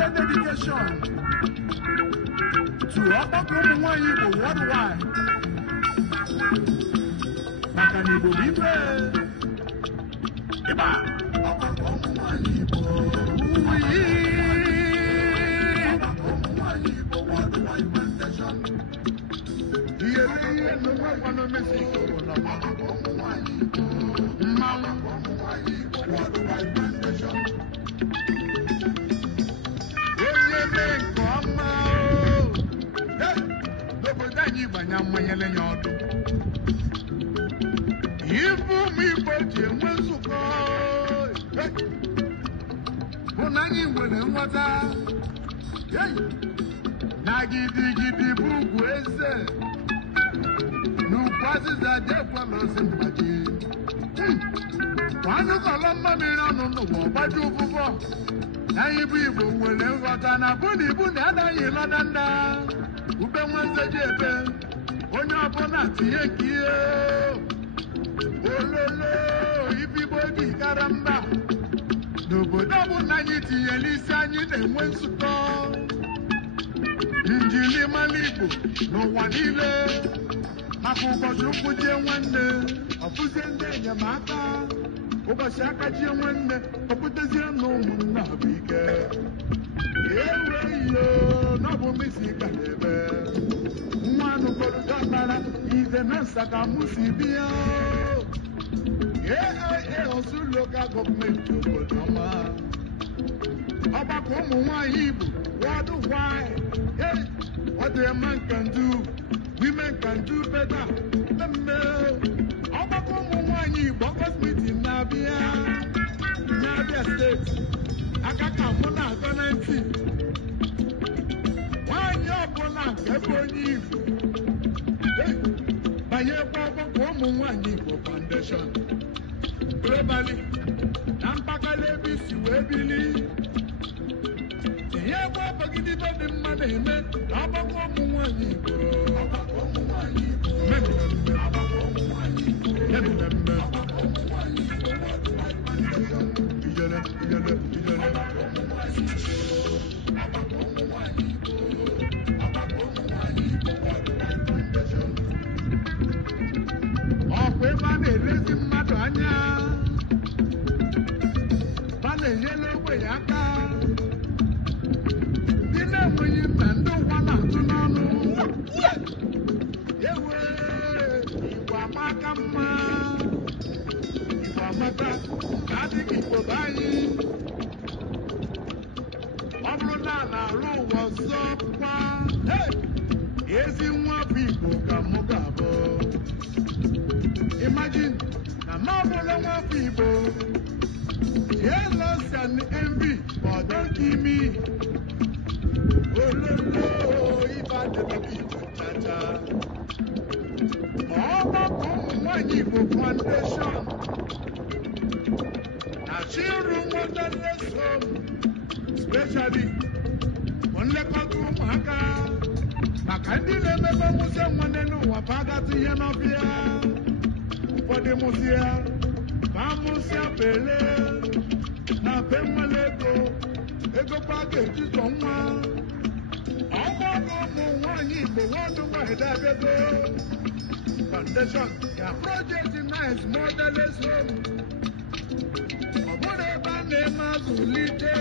special dedication to Ọgbakọ ụmụ nwanyị Igbo worldwide. Maka na Igbo bụ ife. Ịba Ọgbakọ ụmụ nwanyị Igbo. Ọgbakọ ụmụ nwanyị Igbo worldwide foundation. Ihe nnukwu ọkwanụ mesi Igbo na Ọgbakọ ụmụ nwanyị Igbo. Mmanwụ ụmụ nwanyị Igbo worldwide foundation. Onye mee nke ọma n'obodo anyị gbanye mmanyele ya ọdụ. Ibu ụmụ Igbo ji enwe nzukọ bụ na anyị nwere nghọta na gidigidi bụ ugwu eze n'ukwu azịza jekwala ozi mgbaji. Anụ kọlọ mmamịrị ọnụ n'ụwa ọgbaji ụfụfọ. Anyị bụ Igbo nwere nghọta na bụ na ibu na anaghị lọda nda ube nwanzeji ebe onye ọbụla tinye nke ihe ololo ifigbo obi gara mba n'obodo ọbụla anyị tinyere isi anyị na-enwe nzukọ njili mmanụ Igbo n'ụwa niile maka ụbọchị ụkwụ jie nwanne ọfụzie ndị enyemaka ụbọchị aka jie nwanne ọpụtazie na ụmụnna bụ ike eweyo n'ọbụ misi ka na-eme nwa nụgoro gabara ize na nsaka musi bịa AIA Osu lokal gọọmenti obodo ọma ọgbakọ ụmụ nwanyị Igbo worldwide. What a man can do, women can do better. Ọgbakọ ụmụ nwanyị Igbo August meeting na-abịa n'Abia steeti aka ka mụ na-atọ na ntị nwanyị ọbụla nke bụ onye Igbo banyekwa ọgbakọ ụmụ nwanyị Igbo foundation globally na mpakala ebe isi wee bili ihe ebe ọbọgidebe dị mma na-eme na ọgbakọ ụmụ nwanyị Igbo ọkwa ebe a na-elezi mmadụ anya ba na-enyere ogbenye aka ndị na-enweghị mma ndị ụwa na-atụ n'ọnụ ewe Igbo amaka mma Igbo amaka adịghị Igbo be anyị ọ bụrụ na a na-arụ ụwa ọzọ kwa ezi nwa bụ Igbo ka mụ ga-abụ. Imagine na ma ọ bụla nwa bụ Igbo jealous and envy but don't give me ololo ife adịghị Igbo chacha. Ọgbakọ ụmụ nwanyị Igbo foundation na children motherless home especially for nlekọta ụmụaka maka ndị na-emebe mụsịa nwanne n'ụwa pa agatụ ihe n'ọbịa ụfọdụ mụsịa ma mụsịa pele na be nwere ego pa ga-eji zọ nwa. Ọgbakọ ụmụ nwanyị Igbo worldwide abịago foundation ya project nice motherless home ọ bụrụ ebe a na-eme azụlite